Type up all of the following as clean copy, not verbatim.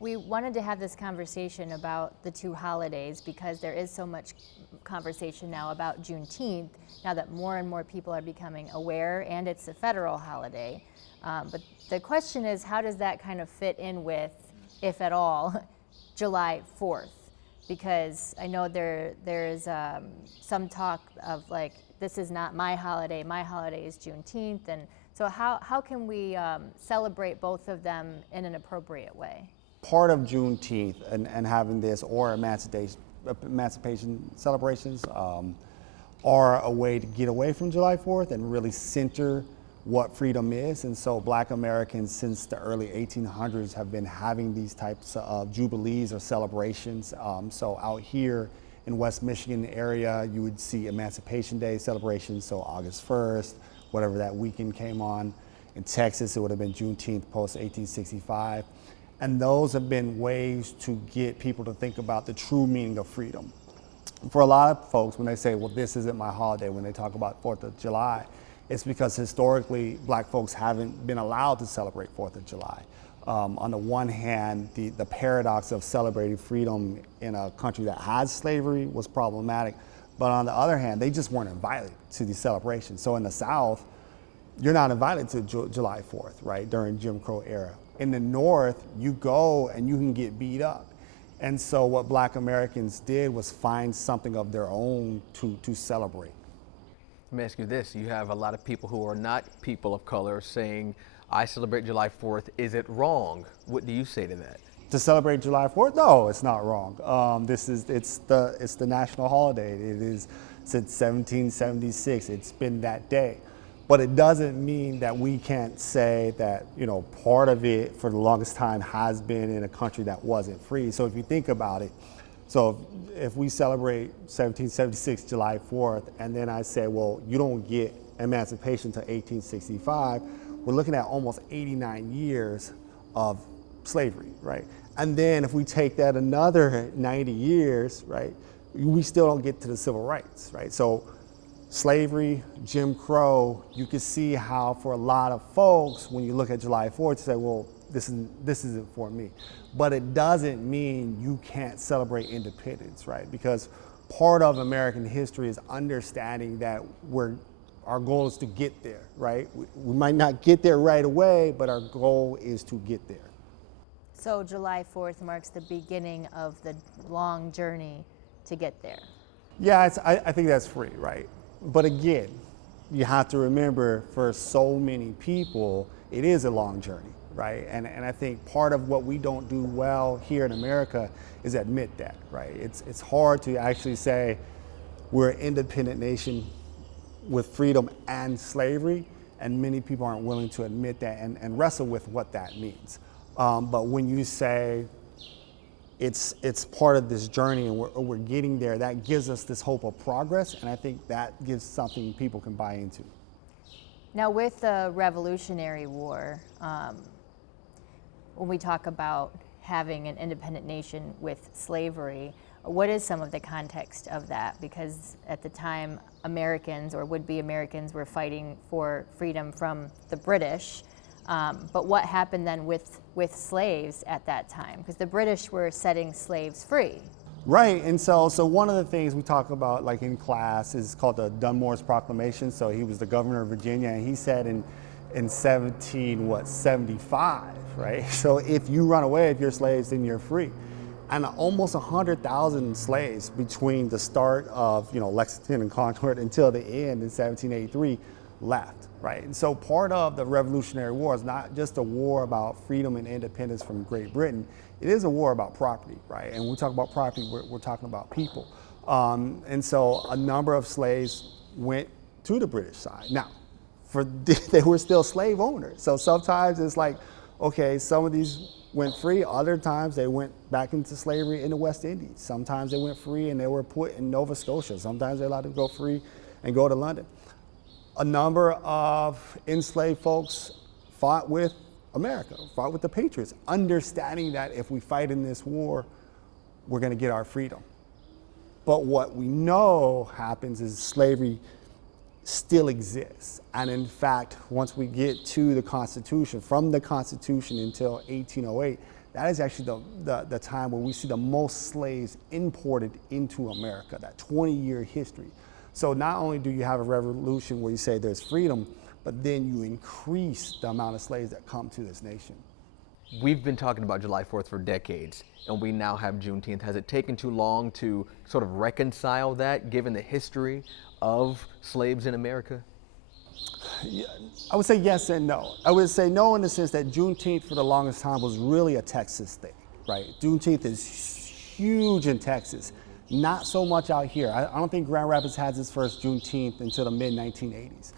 We wanted to have this conversation about the two holidays because there is so much conversation now about Juneteenth, now that more and more people are becoming aware, and it's a federal holiday. But the question is, how does that kind of fit in with, if at all, July 4th? Because I know there's some talk of like, this is not my holiday is Juneteenth, and so how can we celebrate both of them in an appropriate way? Part of Juneteenth and having this or emancipation celebrations are a way to get away from July 4th and really center what freedom is. And so Black Americans since the early 1800s have been having these types of jubilees or celebrations. So out here in West Michigan area, you would see Emancipation Day celebrations, so August 1st, whatever that weekend came on. In Texas, it would have been Juneteenth post 1865. And those have been ways to get people to think about the true meaning of freedom. For a lot of folks, when they say, well, this isn't my holiday, when they talk about 4th of July, it's because historically, Black folks haven't been allowed to celebrate 4th of July. On the one hand, the paradox of celebrating freedom in a country that has slavery was problematic. But on the other hand, they just weren't invited to these celebrations. So in the South, you're not invited to July 4th, right, during Jim Crow era. In the North, you go and you can get beat up. And so what Black Americans did was find something of their own to celebrate. Let me ask you this. You have a lot of people who are not people of color saying, I celebrate July 4th. Is it wrong? What do you say to that? To celebrate July 4th? No, it's not wrong. It's the national holiday. It is since 1776. It's been that day. But it doesn't mean that we can't say that, part of it for the longest time has been in a country that wasn't free. So if you think about it, so if we celebrate 1776 July 4th, and then I say, well, you don't get emancipation until 1865, we're looking at almost 89 years of slavery, right? And then if we take that another 90 years, right, we still don't get to the civil rights, right? So slavery, Jim Crow, you can see how for a lot of folks, when you look at July 4th, you say, well, this isn't for me. But it doesn't mean you can't celebrate independence, right? Because part of American history is understanding that our goal is to get there, right? We might not get there right away, but our goal is to get there. So July 4th marks the beginning of the long journey to get there. Yeah, I think that's free, right? But again, you have to remember for so many people, it is a long journey, right? And I think part of what we don't do well here in America is admit that, right? It's hard to actually say we're an independent nation with freedom and slavery, and many people aren't willing to admit that and wrestle with what that means. But when you say it's part of this journey and we're getting there, that gives us this hope of progress, and I think that gives something people can buy into. Now with the Revolutionary War, when we talk about having an independent nation with slavery, what is some of the context of that? Because at the time, Americans or would-be Americans were fighting for freedom from the British. But what happened then with slaves at that time? Because the British were setting slaves free. Right, and so one of the things we talk about like in class is called the Dunmore's Proclamation. So he was the governor of Virginia, and he said in 1775, right? So if you run away, if you're slaves, then you're free. And almost 100,000 slaves between the start of Lexington and Concord until the end in 1783 left, right? And so part of the Revolutionary War is not just a war about freedom and independence from Great Britain. It is a war about property, right? And when we talk about property, we're talking about people. And so a number of slaves went to the British side. Now, they were still slave owners. So sometimes it's like, okay, some of these went free. Other times they went back into slavery in the West Indies. Sometimes they went free and they were put in Nova Scotia. Sometimes they're allowed to go free and go to London. A number of enslaved folks fought with America, fought with the Patriots, understanding that if we fight in this war, we're going to get our freedom. But what we know happens is slavery still exists. And in fact, once we get to the Constitution, from the Constitution until 1808, that is actually the time where we see the most slaves imported into America, that 20-year history. So not only do you have a revolution where you say there's freedom, but then you increase the amount of slaves that come to this nation. We've been talking about July 4th for decades, and we now have Juneteenth. Has it taken too long to sort of reconcile that, given the history of slaves in America? Yeah, I would say yes and no. I would say no in the sense that Juneteenth for the longest time was really a Texas thing, right? Juneteenth is huge in Texas, not so much out here. I don't think Grand Rapids has its first Juneteenth until the mid-1980s.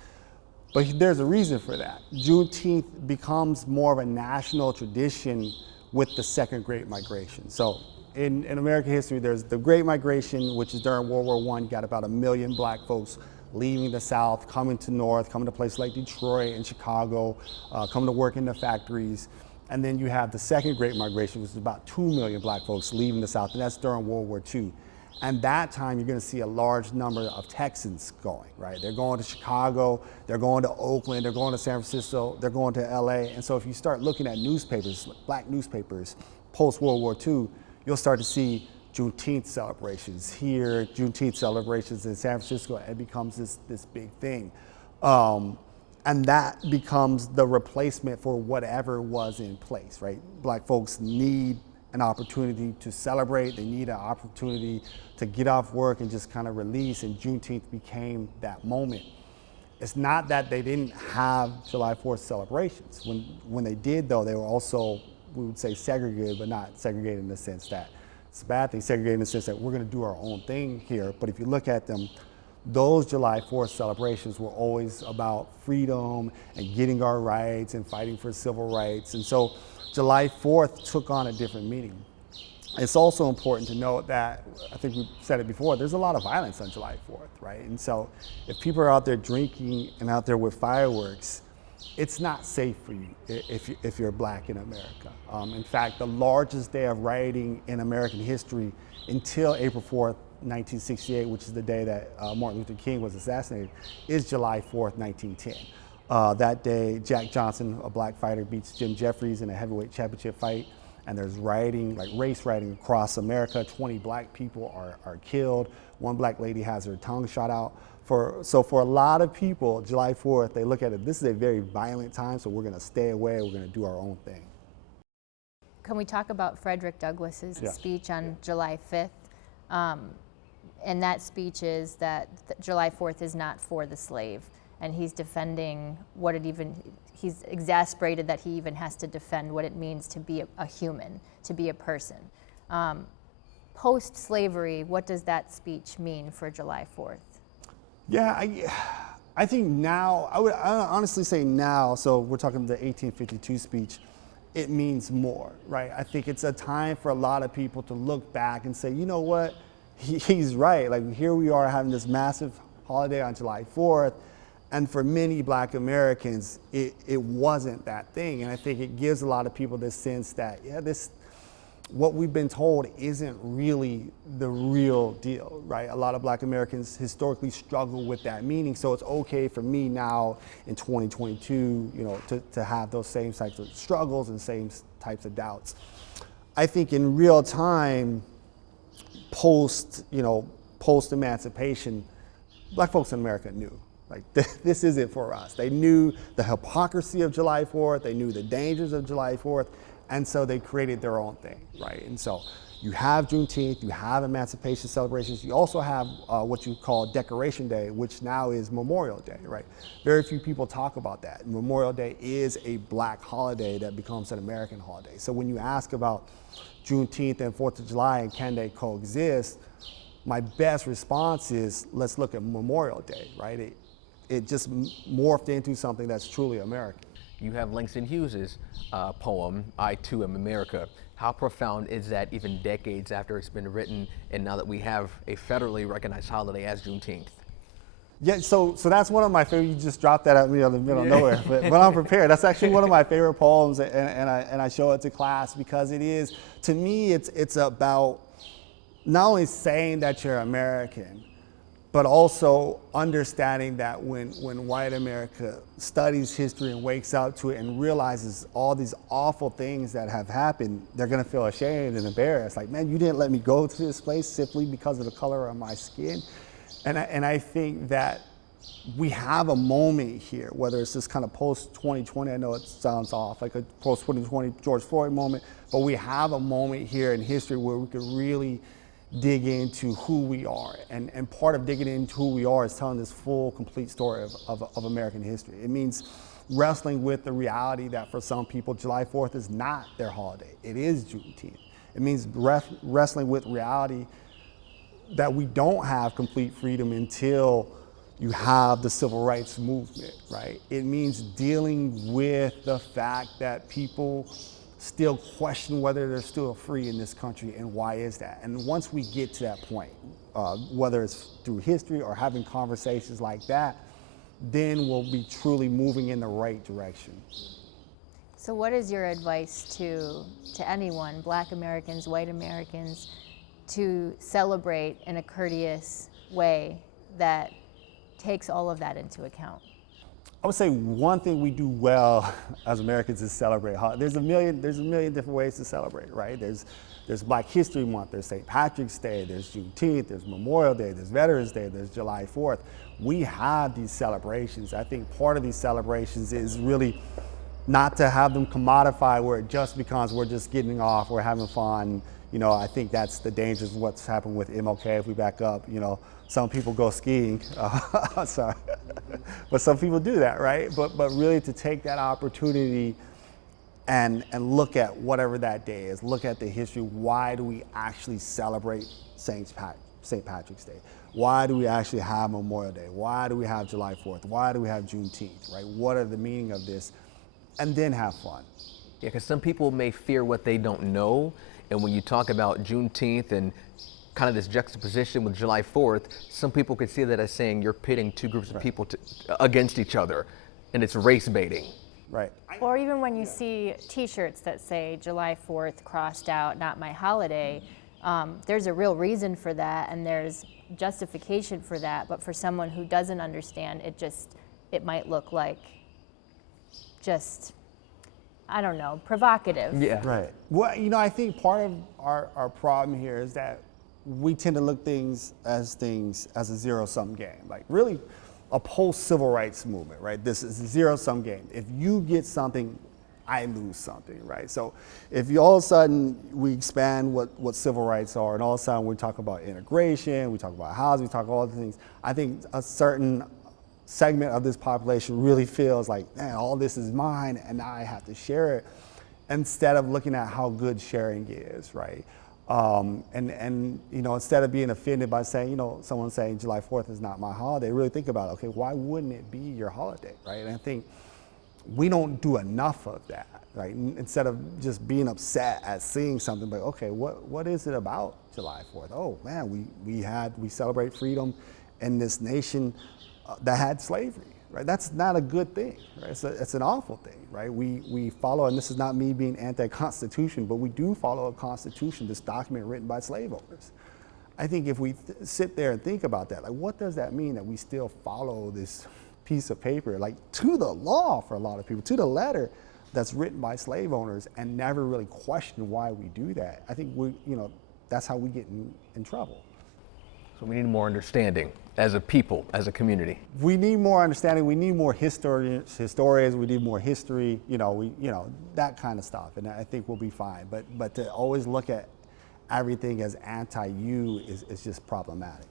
But there's a reason for that. Juneteenth becomes more of a national tradition with the Second Great Migration. So in American history, there's the Great Migration, which is during World War I. You got about 1 million black folks leaving the South, coming to North, coming to places like Detroit and Chicago, coming to work in the factories. And then you have the Second Great Migration, which is about 2 million black folks leaving the South, and that's during World War II. And that time, you're going to see a large number of Texans going, right? They're going to Chicago, they're going to Oakland, they're going to San Francisco, they're going to LA. And so if you start looking at newspapers, black newspapers, post-World War II, you'll start to see Juneteenth celebrations here, Juneteenth celebrations in San Francisco. It becomes this big thing. And that becomes the replacement for whatever was in place, right? Black folks need an opportunity to celebrate. They need an opportunity to get off work and just kind of release, and Juneteenth became that moment. It's not that they didn't have July 4th celebrations. When they did, though, they were also, we would say, segregated, but not segregated in the sense that it's a bad thing, segregated in the sense that we're going to do our own thing here. But if you look at them, those July 4th celebrations were always about freedom and getting our rights and fighting for civil rights. And so July 4th took on a different meaning. It's also important to note that, I think we said it before, there's a lot of violence on July 4th, right? And so if people are out there drinking and out there with fireworks, it's not safe for you if you're black in America. In fact, the largest day of rioting in American history until April 4th, 1968, which is the day that Martin Luther King was assassinated, is July 4th, 1910. That day, Jack Johnson, a black fighter, beats Jim Jeffries in a heavyweight championship fight, and there's rioting, like race rioting across America. 20 black people are killed. One black lady has her tongue shot out. So for a lot of people, July 4th, they look at it, this is a very violent time, so we're gonna stay away, we're gonna do our own thing. Can we talk about Frederick Douglass's speech on July 5th? And that speech is that July 4th is not for the slave, and he's defending he's exasperated that he even has to defend what it means to be a human, to be a person. Post-slavery, what does that speech mean for July 4th? Yeah, I think now, I would honestly say now, so we're talking the 1852 speech, it means more, right? I think it's a time for a lot of people to look back and say, you know what, he's right. Like, here we are having this massive holiday on July 4th, and for many black Americans, it wasn't that thing. And I think it gives a lot of people this sense that, what we've been told isn't really the real deal, right? A lot of black Americans historically struggle with that meaning, so it's okay for me now in 2022, to have those same types of struggles and same types of doubts. I think in real time, post-emancipation, black folks in America knew, like, this isn't for us. They knew the hypocrisy of July 4th, they knew the dangers of July 4th, and so they created their own thing, right? And so you have Juneteenth, you have emancipation celebrations, you also have what you call Decoration Day, which now is Memorial Day, right? Very few people talk about that. Memorial Day is a black holiday that becomes an American holiday. So when you ask about Juneteenth and 4th of July and can they coexist, my best response is, let's look at Memorial Day, right? It just morphed into something that's truly American. You have Langston Hughes's poem, I Too Am America. How profound is that even decades after it's been written, and now that we have a federally recognized holiday as Juneteenth? Yeah, so that's one of my favorite. You just dropped that at me in the middle of nowhere, but I'm prepared. That's actually one of my favorite poems, and I show it to class because it is, to me, it's about not only saying that you're American, but also understanding that when white America studies history and wakes up to it and realizes all these awful things that have happened, they're gonna feel ashamed and embarrassed. Like, man, you didn't let me go to this place simply because of the color of my skin. And I think that we have a moment here, whether it's this kind of post-2020, I know it sounds off, like a post-2020 George Floyd moment, but we have a moment here in history where we could really dig into who we are. And part of digging into who we are is telling this full, complete story of American history. It means wrestling with the reality that for some people, July 4th is not their holiday. It is Juneteenth. It means wrestling with reality that we don't have complete freedom until you have the civil rights movement, right? It means dealing with the fact that people still question whether they're still free in this country and why is that? And once we get to that point, whether it's through history or having conversations like that, then we'll be truly moving in the right direction. So what is your advice to anyone, Black Americans, white Americans, to celebrate in a courteous way that takes all of that into account? I would say one thing we do well as Americans is celebrate. There's a million different ways to celebrate, right? There's Black History Month, there's St. Patrick's Day, there's Juneteenth, there's Memorial Day, there's Veterans Day, there's July 4th. We have these celebrations. I think part of these celebrations is really not to have them commodified where it just becomes we're just getting off, we're having fun. You know, I think that's the dangers of what's happened with MLK. If we back up, you know, some people go skiing, sorry, but some people do that, right? But really to take that opportunity and look at whatever that day is, look at the history. Why do we actually celebrate St. Patrick's Day? Why do we actually have Memorial Day? Why do we have July 4th? Why do we have Juneteenth, right? What are the meaning of this? And then have fun. Yeah, because some people may fear what they don't know. And when you talk about Juneteenth and kind of this juxtaposition with July 4th, some people could see that as saying you're pitting two groups of people against each other, and it's race baiting. Right. Or even when you see T-shirts that say July 4th crossed out, not my holiday, there's a real reason for that, and there's justification for that. But for someone who doesn't understand, it might look like just, I don't know, provocative. Yeah. Right. Well, you know, I think part of our problem here is that we tend to look things as a zero-sum game. Like really a post-civil rights movement, right? This is a zero-sum game. If you get something, I lose something, right? So if you all of a sudden we expand what civil rights are, and all of a sudden we talk about integration, we talk about housing, we talk about all the things, I think a certain segment of this population really feels like, man, all this is mine and now I have to share it, instead of looking at how good sharing is, right? And you know, instead of being offended by saying, you know, someone saying July 4th is not my holiday, really think about, okay, why wouldn't it be your holiday, right? And I think we don't do enough of that, right? Instead of just being upset at seeing something, but okay, what is it about July 4th? Oh man, we celebrate freedom in this nation that had slavery, right? That's not a good thing, right? It's an awful thing, right? We follow, and this is not me being anti-constitution, but we do follow a constitution, this document written by slave owners. I think if we sit there and think about that, like what does that mean that we still follow this piece of paper, like to the law for a lot of people, to the letter that's written by slave owners, and never really question why we do that? I think that's how we get in trouble. So we need more understanding as a people, as a community. We need more understanding. We need more historians. We need more history. That kind of stuff. And I think we'll be fine. But to always look at everything as anti-you is just problematic.